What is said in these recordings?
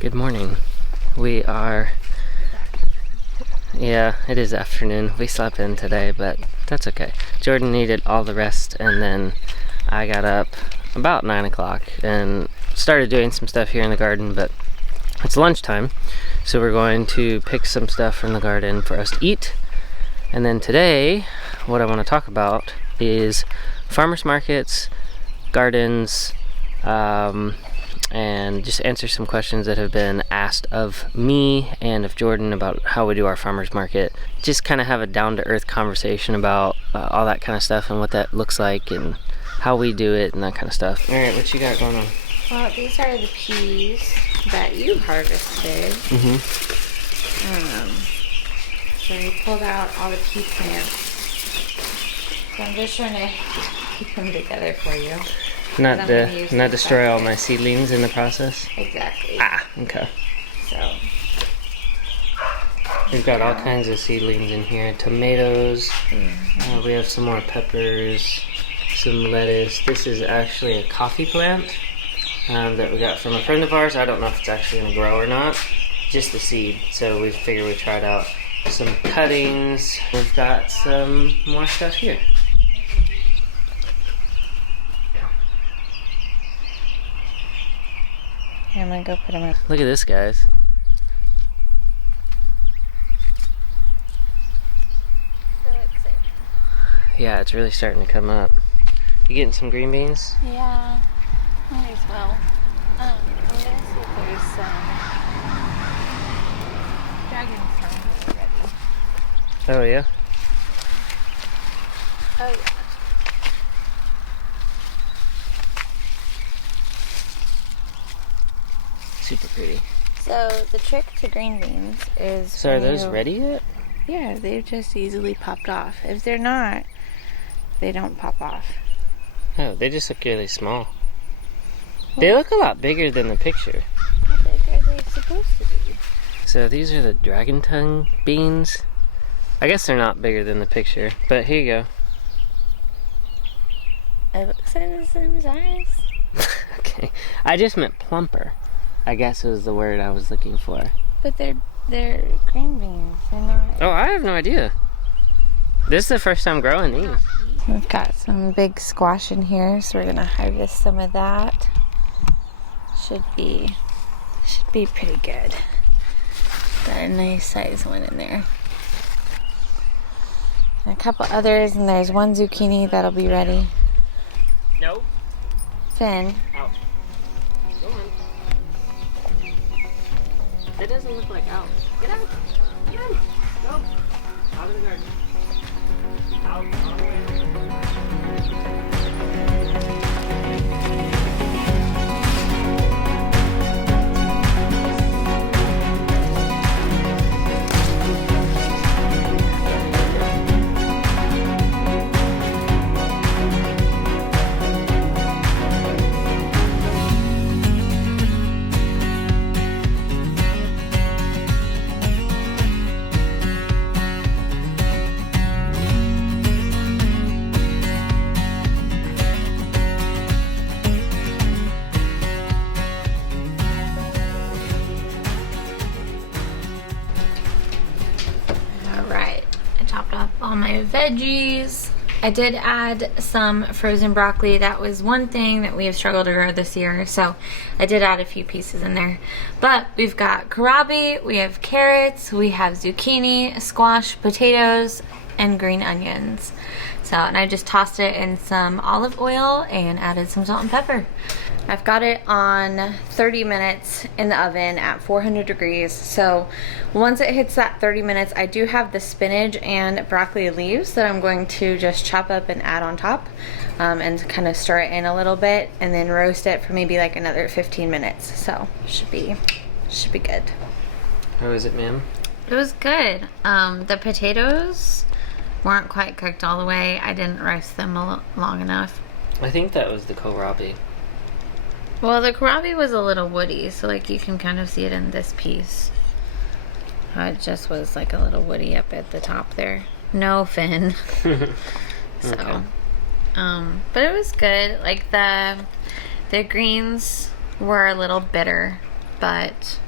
Good morning. We are, yeah, it is afternoon. We slept in today, but that's okay. Jordan needed all the rest, and then I got up about 9 o'clock and started doing some stuff here in the garden, but it's lunchtime, so we're going to pick some stuff from the garden for us to eat. And then today, what I want to talk about is farmers markets, gardens, and just answer some questions that have been asked of me and of Jordan about how we do our farmers market. Just kind of have a down-to-earth conversation about all that kind of stuff and what that looks like and how we do it and that kind of stuff. All right, what you got going on? Well, these are the peas that you harvested. So we pulled out all the pea plants. So I'm just trying to keep them together for you. Not destroy all my seedlings in the process? Exactly. Ah, okay. So we've got all kinds of seedlings in here. Tomatoes. We have some more peppers, some lettuce. This is actually a coffee plant that we got from a friend of ours. I don't know if it's actually going to grow or not. Just the seed. So we figured we'd try it out. Some cuttings. We've got some more stuff here. I'm gonna go put them in. Look at this, guys. So exciting. Yeah, it's really starting to come up. You getting some green beans? Yeah, might as well. I'm gonna see if there's some dragon fruit already. Oh, yeah? Oh yeah. Super pretty. So the trick to green beans is. So are those ready yet? Yeah, they've just easily popped off. If they're not, they don't pop off. Oh, they just look really small. They look a lot bigger than the picture. How big are they supposed to be? So these are the dragon tongue beans. I guess they're not bigger than the picture, but here you go. It looks like the same size. Okay. I just meant plumper, I guess was the word I was looking for. But they're green beans. They're not. Oh, I have no idea. This is the first time growing these. We've got some big squash in here, so we're gonna harvest some of that. Should be pretty good. Got a nice size one in there. And a couple others, and there's one zucchini that'll be ready. Nope. Finn. Ouch. Go on. It doesn't look like ouch. Get out. Get out. Go. Out of the garden. Out. All the way. All my veggies. I did add some frozen broccoli. That was one thing that we have struggled to grow this year, so I did add a few pieces in there. But we've got kohlrabi, we have carrots, we have zucchini, squash, potatoes, and green onions. So, and I just tossed it in some olive oil and added some salt and pepper. I've got it on 30 minutes in the oven at 400 degrees. So once it hits that 30 minutes, I do have the spinach and broccoli leaves that I'm going to just chop up and add on top and kind of stir it in a little bit and then roast it for maybe like another 15 minutes. So should be good. How is it, ma'am? It was good. The potatoes weren't quite cooked all the way. I didn't roast them long enough. I think that was the kohlrabi. Well, the kohlrabi was a little woody, so like you can kind of see it in this piece. It just was like a little woody up at the top there. No, Finn. So, Okay. But it was good. Like the greens were a little bitter, but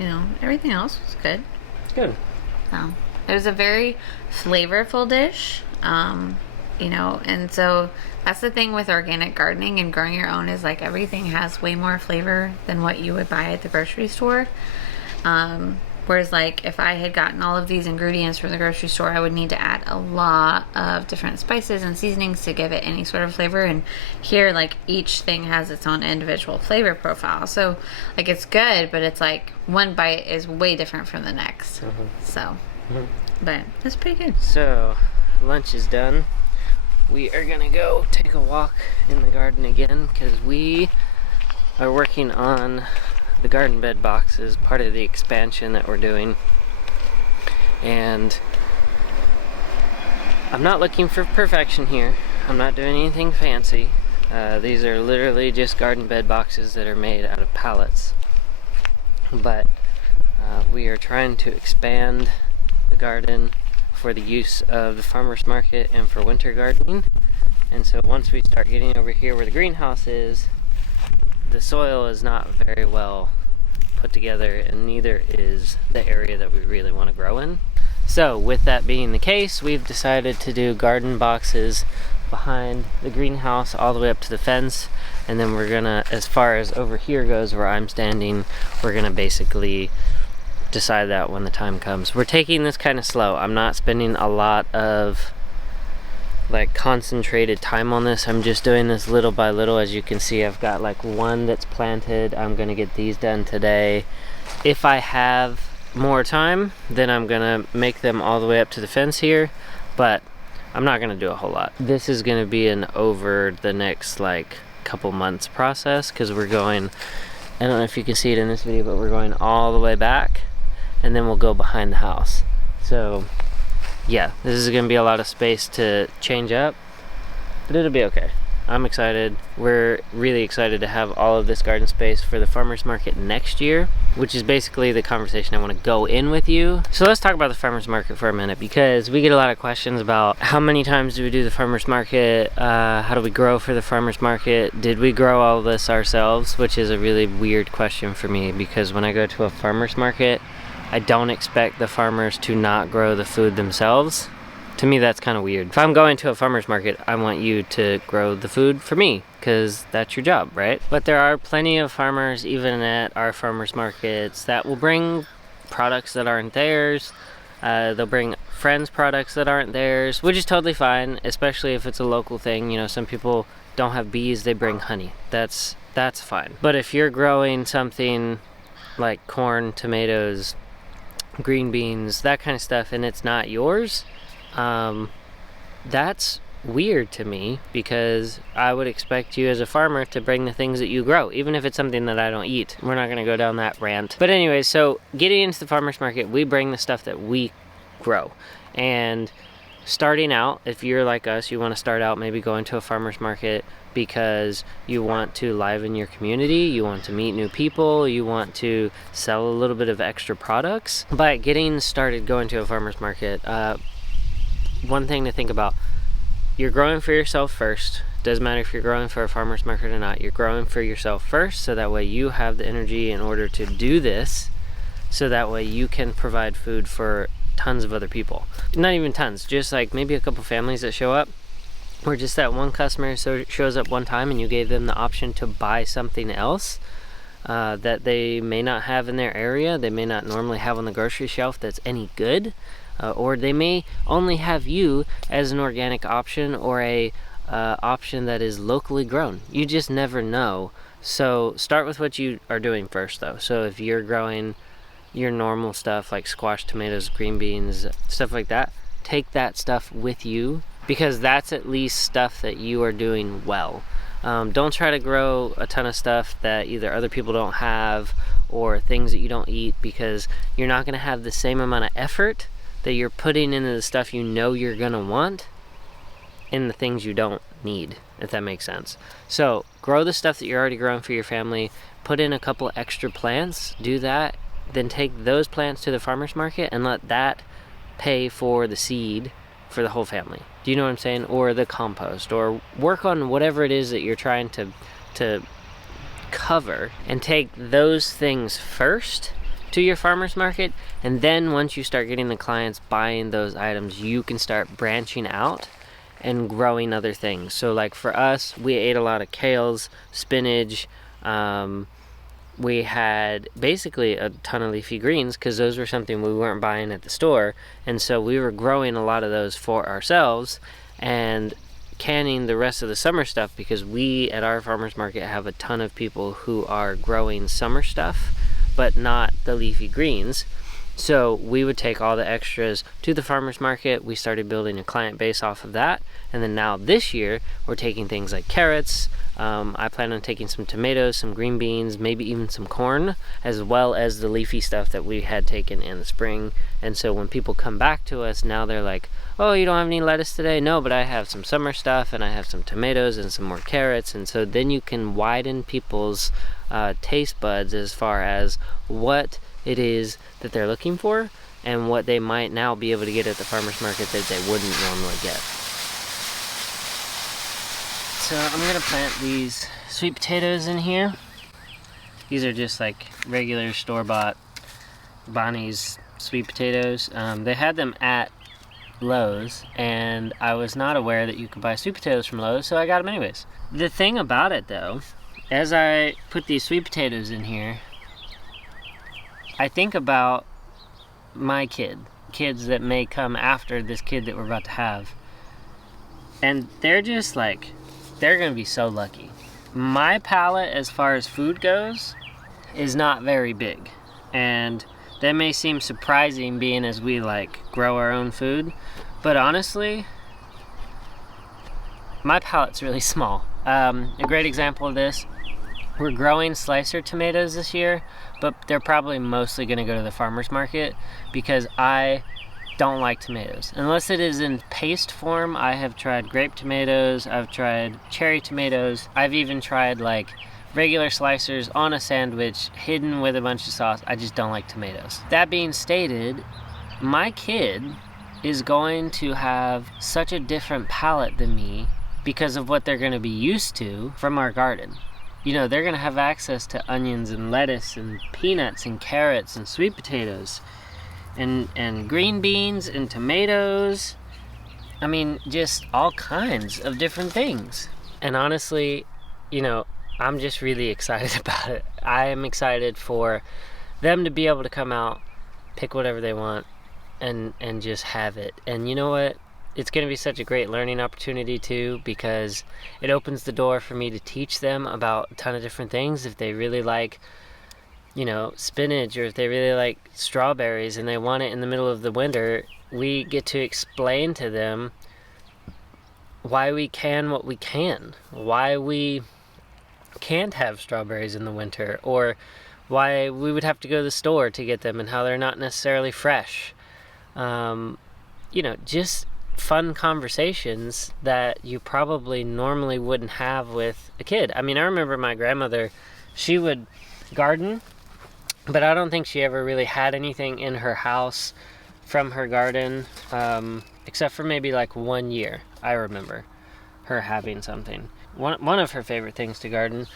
you know, everything else was good. Good. So it was a very flavorful dish. You know, and so that's the thing with organic gardening and growing your own, is like everything has way more flavor than what you would buy at the grocery store. Whereas like if I had gotten all of these ingredients from the grocery store, I would need to add a lot of different spices and seasonings to give it any sort of flavor. And here, like, each thing has its own individual flavor profile. So like it's good, but it's like one bite is way different from the next. So, but it's pretty good. So lunch is done. We are gonna go take a walk in the garden again because we are working on the garden bed boxes, part of the expansion that we're doing. And I'm not looking for perfection here. I'm not doing anything fancy. These are literally just garden bed boxes that are made out of pallets. But we are trying to expand the garden for the use of the farmer's market and for winter gardening. And so once we start getting over here where the greenhouse is, the soil is not very well put together, and neither is the area that we really want to grow in. So with that being the case, we've decided to do garden boxes behind the greenhouse all the way up to the fence, and then we're gonna, as far as over here goes where I'm standing, we're gonna basically decide that when the time comes. We're taking this kind of slow. I'm not spending a lot of like concentrated time on this. I'm just doing this little by little. As you can see, I've got like one that's planted. I'm gonna get these done today. If I have more time, then I'm gonna make them all the way up to the fence here, but I'm not gonna do a whole lot. This is gonna be an over the next like couple months process, because we're going, I don't know if you can see it in this video, but we're going all the way back, and then we'll go behind the house. So yeah, this is gonna be a lot of space to change up, but it'll be okay. I'm excited. We're really excited to have all of this garden space for the farmer's market next year, which is basically the conversation I want to go in with you. So let's talk about the farmer's market for a minute, because we get a lot of questions about how many times do we do the farmer's market, how do we grow for the farmer's market, did we grow all this ourselves, which is a really weird question for me, because when I go to a farmer's market, I don't expect the farmers to not grow the food themselves. To me, that's kind of weird. If I'm going to a farmer's market, I want you to grow the food for me, because that's your job, right? But there are plenty of farmers, even at our farmer's markets, that will bring products that aren't theirs. They'll bring friends' products that aren't theirs, which is totally fine, especially if it's a local thing. You know, some people don't have bees, they bring honey. That's fine. But if you're growing something like corn, tomatoes, green beans, that kind of stuff, and it's not yours, that's weird to me, because I would expect you as a farmer to bring the things that you grow, even if it's something that I don't eat. We're not going to go down that rant. But anyway, so getting into the farmer's market, we bring the stuff that we grow. And starting out, if you're like us, you want to start out maybe going to a farmer's market because you want to liven your community, you want to meet new people, you want to sell a little bit of extra products. But getting started going to a farmer's market, one thing to think about, you're growing for yourself first. Doesn't matter if you're growing for a farmer's market or not, you're growing for yourself first, so that way you have the energy in order to do this, so that way you can provide food for tons of other people. Not even tons, just like maybe a couple families that show up, or just that one customer shows up one time and you gave them the option to buy something else that they may not have in their area, they may not normally have on the grocery shelf that's any good. Or they may only have you as an organic option, or a option that is locally grown. You just never know. So start with what you are doing first, though. So if you're growing your normal stuff like squash, tomatoes, green beans, stuff like that, take that stuff with you, because that's at least stuff that you are doing well. Don't try to grow a ton of stuff that either other people don't have, or things that you don't eat, because you're not going to have the same amount of effort that you're putting into the stuff you know you're gonna want in the things you don't need, if that makes sense. So grow the stuff that you're already growing for your family, put in a couple extra plants, do that, then take those plants to the farmer's market and let that pay for the seed for the whole family. Do you know what I'm saying? Or the compost, or work on whatever it is that you're trying to cover, and take those things first, to your farmer's market, and then once you start getting the clients buying those items, you can start branching out and growing other things. So like for us, we ate a lot of kales, spinach, we had basically a ton of leafy greens because those were something we weren't buying at the store, and so we were growing a lot of those for ourselves and canning the rest of the summer stuff, because we at our farmers market have a ton of people who are growing summer stuff but not the leafy greens. So we would take all the extras to the farmers market. We started building a client base off of that, and then now this year we're taking things like carrots. I plan on taking some tomatoes, some green beans, maybe even some corn, as well as the leafy stuff that we had taken in the spring. And so when people come back to us, now they're like, oh, you don't have any lettuce today? No, but I have some summer stuff, and I have some tomatoes and some more carrots. And so then you can widen people's taste buds as far as what it is that they're looking for and what they might now be able to get at the farmer's market that they wouldn't normally get. So I'm gonna plant these sweet potatoes in here. These are just like regular store-bought Bonnie's sweet potatoes. They had them at Lowe's, and I was not aware that you could buy sweet potatoes from Lowe's, so I got them anyways. The thing about it though, as I put these sweet potatoes in here, I think about my kids that may come after this kid that we're about to have, and they're just like, they're gonna be so lucky. My palate as far as food goes is not very big, and that may seem surprising being as we like grow our own food, but honestly my palate's really small. A great example of this, we're growing slicer tomatoes this year, but they're probably mostly gonna go to the farmer's market because I don't like tomatoes. Unless it is in paste form. I have tried grape tomatoes, I've tried cherry tomatoes, I've even tried like regular slicers on a sandwich hidden with a bunch of sauce. I just don't like tomatoes. That being stated, my kid is going to have such a different palate than me because of what they're going to be used to from our garden. You know, they're going to have access to onions and lettuce and peanuts and carrots and sweet potatoes and green beans and tomatoes. I mean, just all kinds of different things. And honestly, you know, I'm just really excited about it. I am excited for them to be able to come out, pick whatever they want, and just have it. And you know what? It's going to be such a great learning opportunity too, because it opens the door for me to teach them about a ton of different things. If they really like, you know, spinach, or if they really like strawberries and they want it in the middle of the winter, we get to explain to them why we can what we can, why we can't have strawberries in the winter, or why we would have to go to the store to get them and how they're not necessarily fresh. You know, just fun conversations that you probably normally wouldn't have with a kid. I mean, I remember my grandmother, she would garden, but I don't think she ever really had anything in her house from her garden, except for maybe like 1 year. I remember her having something. One of her favorite things to garden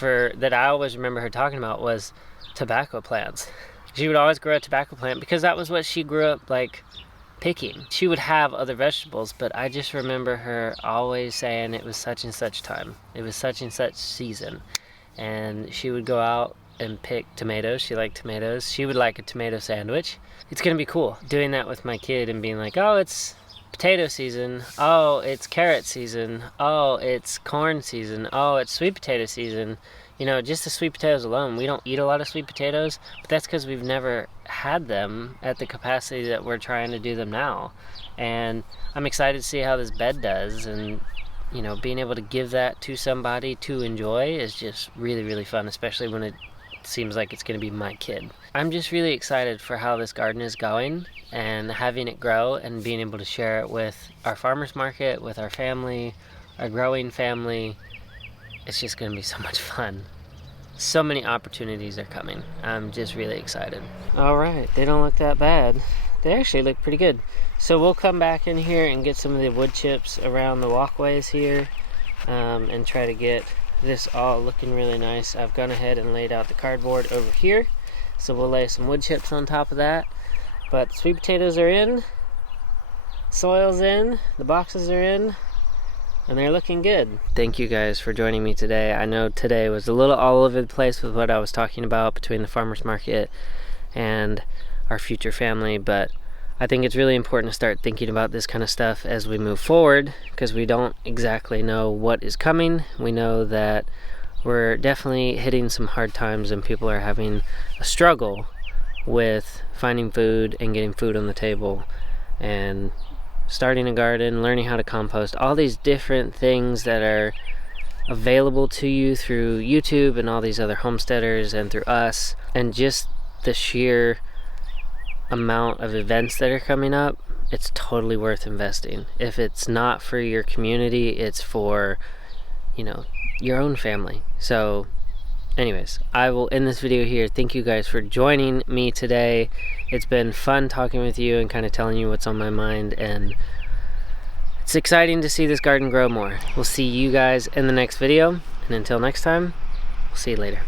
that I always remember her talking about was tobacco plants. She would always grow a tobacco plant because that was what she grew up like picking. She would have other vegetables, but I just remember her always saying it was such and such time. It was such and such season. And she would go out and pick tomatoes. She liked tomatoes. She would like a tomato sandwich. It's gonna be cool doing that with my kid and being like, oh, it's potato season, oh, it's carrot season, oh, it's corn season, oh, it's sweet potato season. You know, just the sweet potatoes alone, we don't eat a lot of sweet potatoes, but that's because we've never had them at the capacity that we're trying to do them now. And I'm excited to see how this bed does, and you know, being able to give that to somebody to enjoy is just really, really fun, especially when it seems like it's going to be my kid. I'm just really excited for how this garden is going and having it grow and being able to share it with our farmers market, with our family, our growing family. It's just going to be so much fun. So many opportunities are coming. I'm just really excited. All right, they don't look that bad. They actually look pretty good. So we'll come back in here and get some of the wood chips around the walkways here, and try to get this all looking really nice. I've gone ahead and laid out the cardboard over here so we'll lay some wood chips on top of that. But sweet potatoes are in, soil's in, the boxes are in, and they're looking good. Thank you guys for joining me today. I know today was a little all over the place with what I was talking about between the farmer's market and our future family, but I think it's really important to start thinking about this kind of stuff as we move forward, because we don't exactly know what is coming. We know that we're definitely hitting some hard times and people are having a struggle with finding food and getting food on the table, and starting a garden, learning how to compost, all these different things that are available to you through YouTube and all these other homesteaders and through us, and just the sheer amount of events that are coming up. It's totally worth investing. If it's not for your community, it's for, you know, your own family. So anyways, I will end this video here. Thank you guys for joining me today. It's been fun talking with you and kind of telling you what's on my mind, and it's exciting to see this garden grow more. We'll see you guys in the next video, and until next time, we'll see you later.